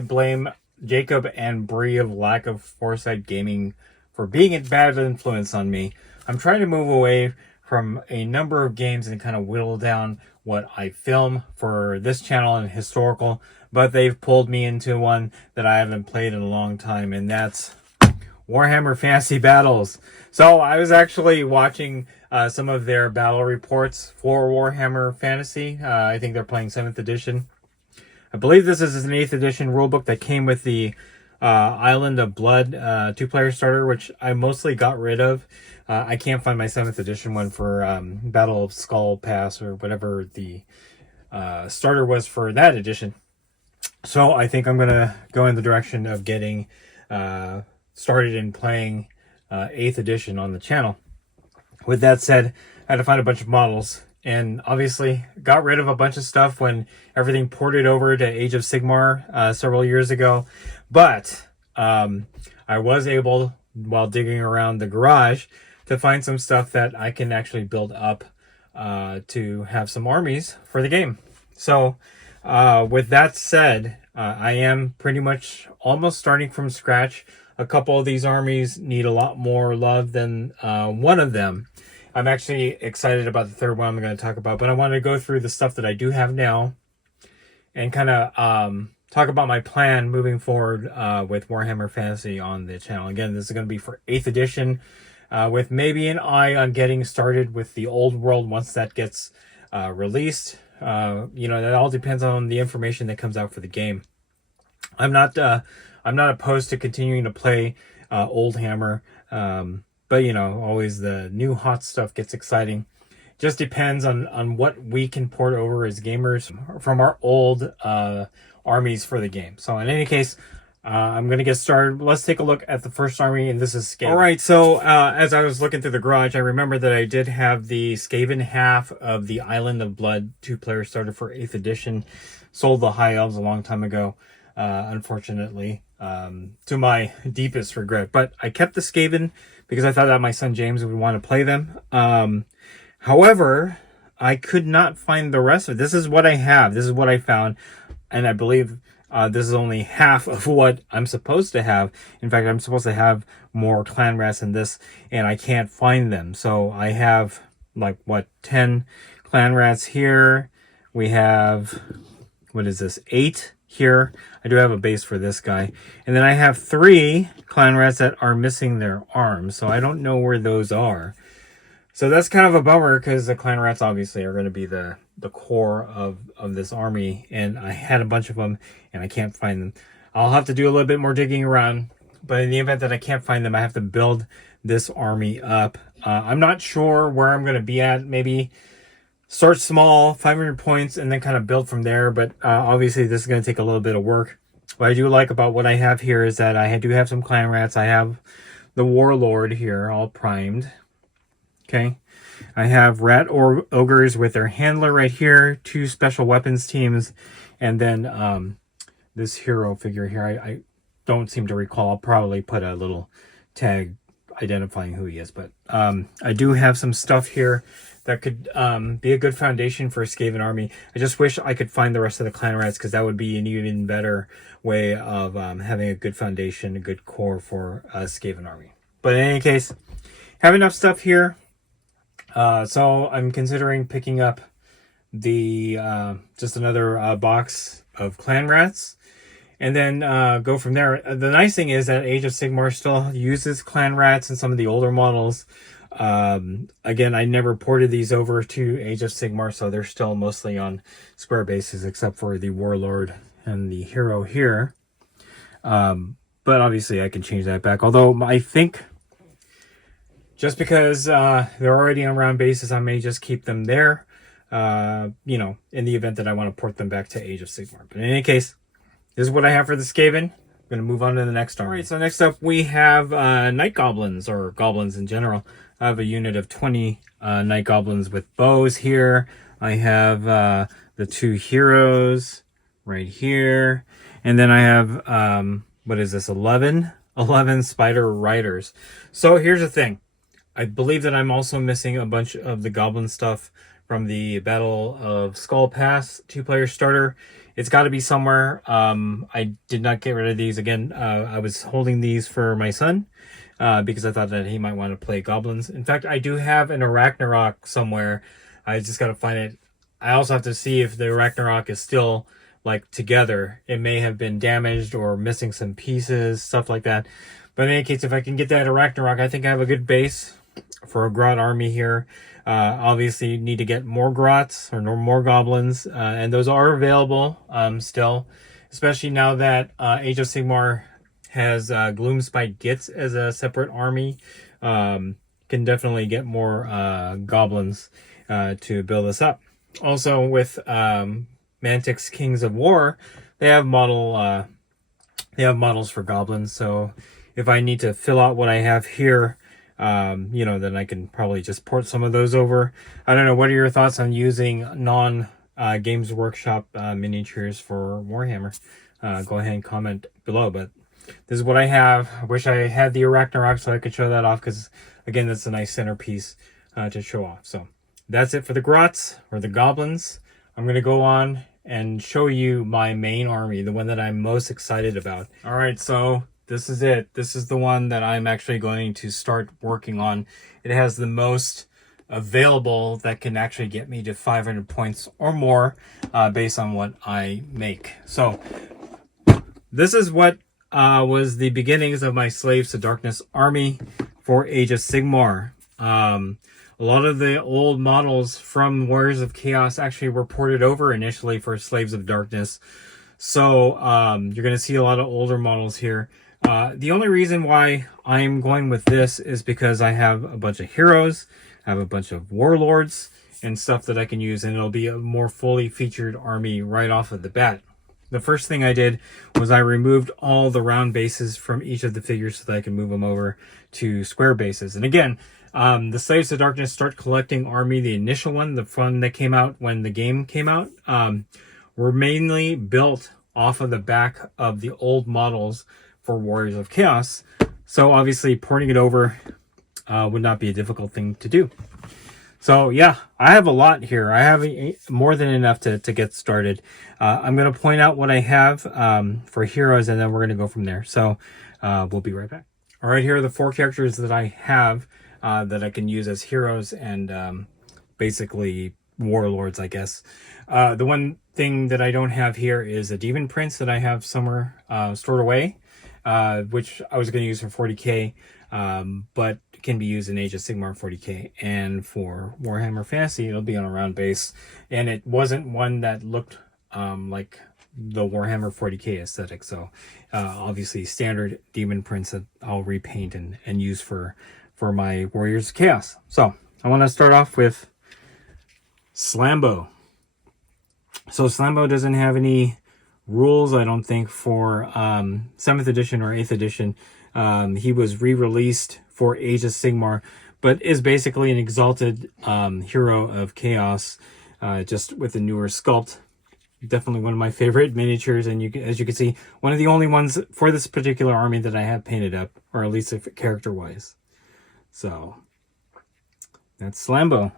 I blame Jacob and Bree of Lack of Foresight Gaming for being a bad influence on me. I'm trying to move away from a number of games and kind of whittle down what I film for this channel and historical, but they've pulled me into one that I haven't played in a long time, and that's Warhammer Fantasy Battles. So I was actually watching some of their battle reports for Warhammer Fantasy. I think they're playing 7th edition. I believe this is an 8th edition rulebook that came with the Island of Blood 2-player starter, which I mostly got rid of. I can't find my 7th edition one for Battle of Skull Pass or whatever the starter was for that edition. So I think I'm going to go in the direction of getting started in playing 8th edition on the channel. With that said, I had to find a bunch of models, and obviously got rid of a bunch of stuff when everything ported over to Age of Sigmar several years ago. But I was able, while digging around the garage, to find some stuff that I can actually build up to have some armies for the game. So with that said, I am pretty much almost starting from scratch. A couple of these armies need a lot more love than one of them. I'm actually excited about the third one I'm going to talk about, but I want to go through the stuff that I do have now and kind of talk about my plan moving forward with Warhammer Fantasy on the channel. Again, this is going to be for 8th edition, with maybe an eye on getting started with the old world once that gets released. That all depends on the information that comes out for the game. I'm not opposed to continuing to play Oldhammer, but always the new hot stuff gets exciting. Just depends on what we can port over as gamers from our old armies for the game. So in any case, I'm going to get started. Let's take a look at the first army, and this is Skaven. All right, so as I was looking through the garage, I remember that I did have the Skaven half of the Island of Blood 2-player starter for 8th edition. Sold the High Elves a long time ago, unfortunately, to my deepest regret. But I kept the Skaven because I thought that my son James would want to play them. However, I could not find the rest of it. This is what I have. This is what I found, and I believe this is only half of what I'm supposed to have. In fact, I'm supposed to have more clan rats than this, and I can't find them. So I have, 10 clan rats here. We have, 8 here. I do have a base for this guy. And then I have 3 clan rats that are missing their arms, so I don't know where those are. So that's kind of a bummer, because the clan rats obviously are going to be the core of this army, and I had a bunch of them and I can't find them. I'll have to do a little bit more digging around, but in the event that I can't find them, I have to build this army up. I'm not sure where I'm going to be at. Maybe start small, 500 points, and then kind of build from there, but obviously this is going to take a little bit of work. What I do like about what I have here is that I do have some clan rats. I have the warlord here all primed. Okay, I have rat or ogres with their handler right here, 2 special weapons teams, and then this hero figure here. I don't seem to recall. I'll probably put a little tag identifying who he is, but I do have some stuff here that could be a good foundation for a Skaven army. I just wish I could find the rest of the clan rats, because that would be an even better way of having a good foundation, a good core for a Skaven army. But in any case, have enough stuff here. So I'm considering picking up the just another box of clan rats, and then go from there. The nice thing is that Age of Sigmar still uses clan rats in some of the older models. Again, I never ported these over to Age of Sigmar, so they're still mostly on square bases, except for the warlord and the hero here. But obviously I can change that back, although I think just because they're already on round bases, I may just keep them there, in the event that I want to port them back to Age of Sigmar. But in any case, this is what I have for the Skaven. I'm going to move on to the next army. All right, so next up we have Night Goblins, or Goblins in general. I have a unit of 20 Night Goblins with bows here. I have the 2 heroes right here. And then I have, 11 Spider Riders. So here's the thing. I believe that I'm also missing a bunch of the goblin stuff from the Battle of Skull Pass 2-player starter. it's got to be somewhere. I did not get rid of these. Again, I was holding these for my son because I thought that he might want to play goblins. In fact, I do have an Ragnarok somewhere. I just got to find it. I also have to see if the Ragnarok is still like together. It may have been damaged or missing some pieces, stuff like that. But in any case, if I can get that Ragnarok, I think I have a good base for a Grot army here. Obviously, you need to get more Grots or more Goblins, and those are available still, especially now that Age of Sigmar has Gloomspite Gits as a separate army. Can definitely get more Goblins to build this up. Also, with Mantic's Kings of War, they have models for Goblins. So if I need to fill out what I have here, you know, then I can probably just port some of those over. I don't know. What are your thoughts on using non-Games Workshop miniatures for Warhammer? Go ahead and comment below. But this is what I have. I wish I had the Ragnarok so I could show that off because, again, that's a nice centerpiece to show off. So that's it for the Grots or the Goblins. I'm going to go on and show you my main army, the one that I'm most excited about. All right, so this is it. This is the one that I'm actually going to start working on. It has the most available that can actually get me to 500 points or more based on what I make. So this is what was the beginnings of my Slaves to Darkness army for Age of Sigmar. A lot of the old models from Warriors of Chaos actually were ported over initially for Slaves of Darkness. So you're going to see a lot of older models here. The only reason why I'm going with this is because I have a bunch of heroes, I have a bunch of warlords and stuff that I can use, and it'll be a more fully featured army right off of the bat. The first thing I did was I removed all the round bases from each of the figures so that I can move them over to square bases. And again, the Slaves of Darkness Start Collecting army, the initial one, the one that came out when the game came out, were mainly built off of the back of the old models for Warriors of Chaos. So obviously porting it over would not be a difficult thing to do. So yeah, I have a lot here. I have more than enough to get started. I'm going to point out what I have for heroes, and then we're going to go from there. So we'll be right back. All right, here are the 4 characters that I have that I can use as heroes and basically warlords, I guess. The one thing that I don't have here is a Demon Prince that I have somewhere stored away, which I was going to use for 40k, but can be used in Age of Sigmar 40k, and for Warhammer Fantasy it'll be on a round base, and it wasn't one that looked like the Warhammer 40k aesthetic. So obviously standard Demon Prince that I'll repaint and use for my Warriors of Chaos. So I want to start off with Slambo. So Slambo doesn't have any rules, I don't think, for 7th edition or 8th edition. He was re-released for Age of Sigmar, but is basically an exalted hero of chaos, just with a newer sculpt. Definitely one of my favorite miniatures, and as you can see, one of the only ones for this particular army that I have painted up, or at least character-wise. So that's Slambo.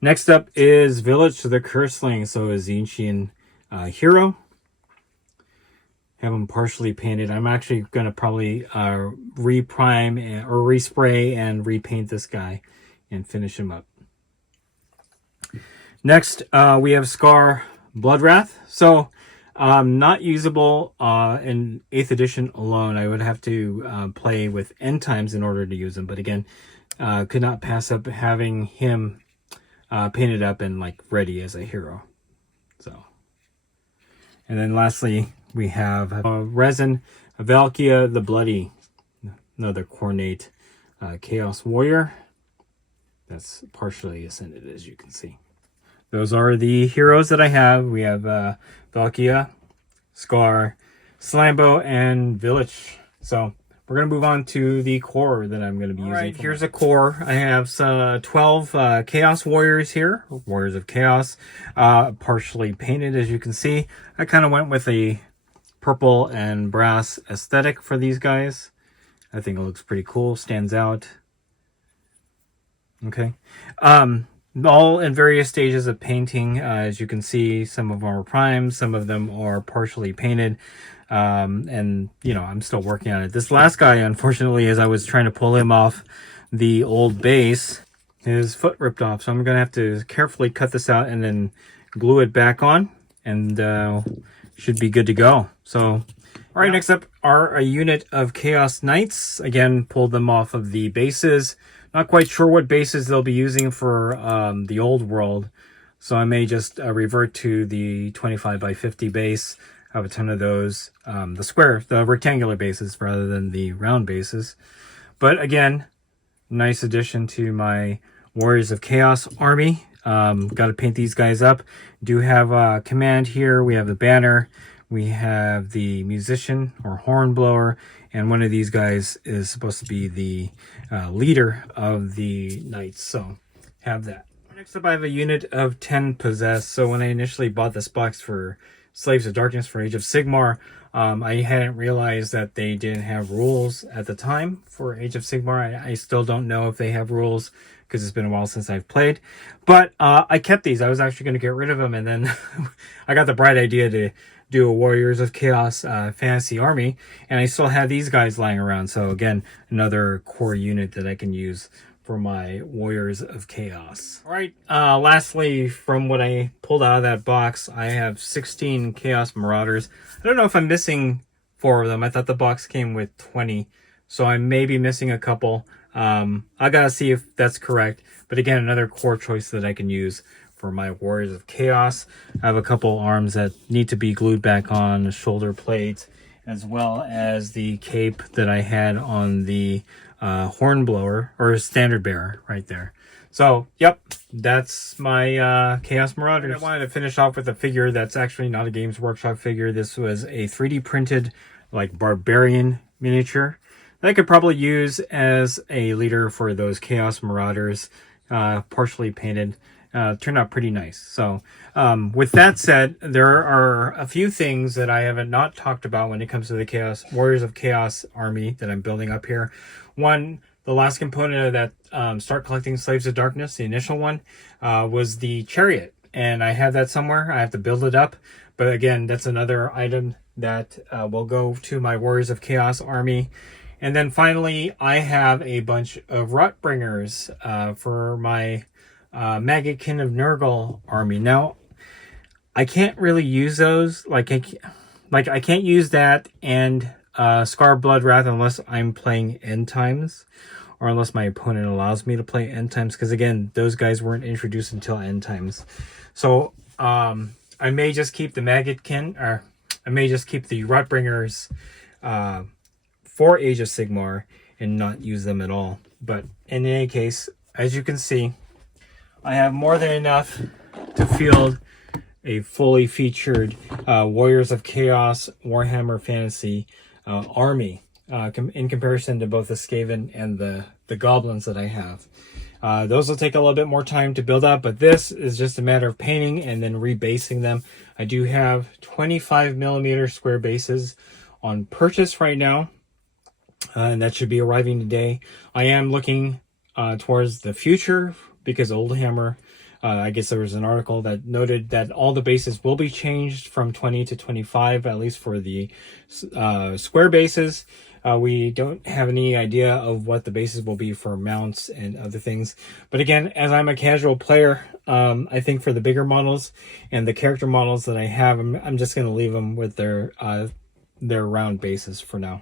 Next up is Village to the Curseling, so a Tzeentchian hero. Have him partially painted. I'm actually going to probably reprime or respray and repaint this guy and finish him up. Next, we have Scar Bloodwrath. So, not usable in 8th edition alone. I would have to play with end times in order to use him. But again, could not pass up having him painted up and like ready as a hero. So, and then lastly, we have Resin Valkia the Bloody, another Cornate Chaos Warrior. That's partially ascended, as you can see. Those are the heroes that I have. We have Valkia, Scar, Slambo, and Village. So we're going to move on to the core that I'm going to be using. All right, here's a core. I have 12 Chaos Warriors here, Warriors of Chaos, partially painted, as you can see. I kind of went with a purple and brass aesthetic for these guys. I think it looks pretty cool, stands out. Okay. all in various stages of painting. As you can see, some of them are primed, some of them are partially painted. And you know, I'm still working on it. This last guy, unfortunately, as I was trying to pull him off the old base, his foot ripped off. So I'm gonna have to carefully cut this out and then glue it back on, and should be good to go. So, all right, next up are a unit of Chaos Knights. Again, pulled them off of the bases. Not quite sure what bases they'll be using for the old world, so I may just revert to the 25 by 50 base. I have a ton of those, the rectangular bases rather than the round bases. But again, nice addition to my Warriors of Chaos army. Got to paint these guys up. Do have a command here. We have the banner. We have the musician or horn blower, and one of these guys is supposed to be the leader of the knights. So have that. Next up, I have a unit of 10 possessed. So when I initially bought this box for Slaves of Darkness for Age of Sigmar, I hadn't realized that they didn't have rules at the time for Age of Sigmar. I still don't know if they have rules because it's been a while since I've played. But I kept these. I was actually going to get rid of them, and then I got the bright idea to do a Warriors of Chaos fantasy army, and I still have these guys lying around. So again, another core unit that I can use for my Warriors of Chaos. All right, lastly, from what I pulled out of that box, I have 16 Chaos Marauders. I don't know if I'm missing 4 of them. I thought the box came with 20, so I may be missing a couple. I gotta see if that's correct. But again, another core choice that I can use for my Warriors of Chaos. I have a couple arms that need to be glued back on, the shoulder plates, as well as the cape that I had on the hornblower or standard bearer right there. So, yep, that's my Chaos Marauders. I wanted to finish off with a figure that's actually not a Games Workshop figure. This was a 3D printed, like, barbarian miniature that I could probably use as a leader for those Chaos Marauders, partially painted. Turned out pretty nice. So, with that said, there are a few things that I haven't not talked about when it comes to the Warriors of Chaos army that I'm building up here. One, the last component of that Start Collecting Slaves of Darkness, the initial one, was the chariot. And I have that somewhere. I have to build it up. But again, that's another item that will go to my Warriors of Chaos army. And then finally, I have a bunch of Rotbringers for my Maggotkin of Nurgle army. Now, I can't really use those. I can't use that and Scar Blood Wrath unless I'm playing End Times, or unless my opponent allows me to play End Times, because again, those guys weren't introduced until End Times. So I may just keep the Maggotkin, or I may just keep the Rotbringers for Age of Sigmar and not use them at all. But in any case, as you can see, I have more than enough to field a fully featured Warriors of Chaos Warhammer Fantasy army in comparison to both the Skaven and the Goblins that I have. Those will take a little bit more time to build up, but this is just a matter of painting and then rebasing them. I do have 25mm square bases on purchase right now, and that should be arriving today. I am looking towards the future, because Oldhammer, I guess there was an article that noted that all the bases will be changed from 20 to 25, at least for the square bases. We don't have any idea of what the bases will be for mounts and other things. But again, as I'm a casual player, I think for the bigger models and the character models that I have, I'm just going to leave them with their round bases for now.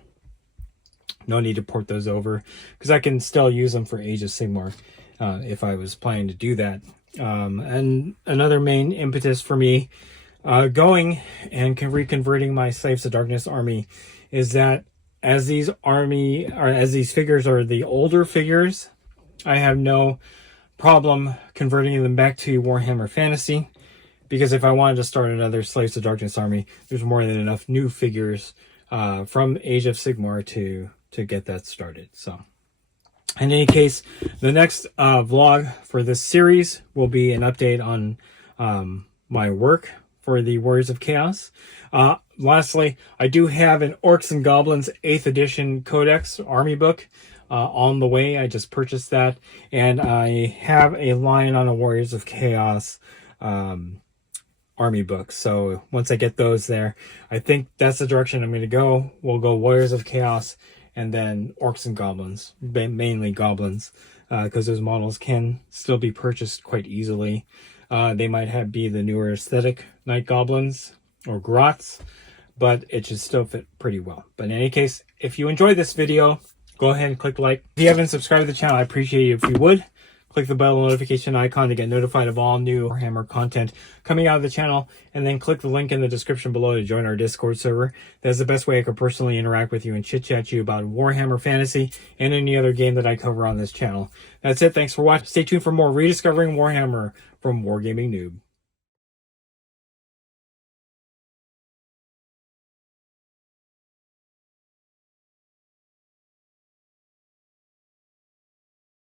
No need to port those over, because I can still use them for Age of Sigmar if I was planning to do that. And another main impetus for me going and reconverting my Slaves of Darkness army is that as these figures are the older figures, I have no problem converting them back to Warhammer Fantasy, because if I wanted to start another Slaves of Darkness army, there's more than enough new figures from Age of Sigmar to get that started. So in any case, the next vlog for this series will be an update on my work for the Warriors of Chaos. Lastly, I do have an Orcs and Goblins 8th edition Codex army book. on the way. I just purchased that, and I have a line on a Warriors of Chaos army books. So once I get those there, I think that's the direction I'm going to go. We'll go Warriors of Chaos and then Orcs and Goblins, mainly Goblins, because those models can still be purchased quite easily. They might be the newer aesthetic Night Goblins or Grots, but it should still fit pretty well. But in any case, if you enjoyed this video, go ahead and click like. If you haven't subscribed to the channel, I appreciate it if you would. Click the bell notification icon to get notified of all new Warhammer content coming out of the channel, and then click the link in the description below to join our Discord server. That's the best way I could personally interact with you and chit-chat you about Warhammer Fantasy and any other game that I cover on this channel. That's it. Thanks for watching. Stay tuned for more Rediscovering Warhammer from WarGamingNewb.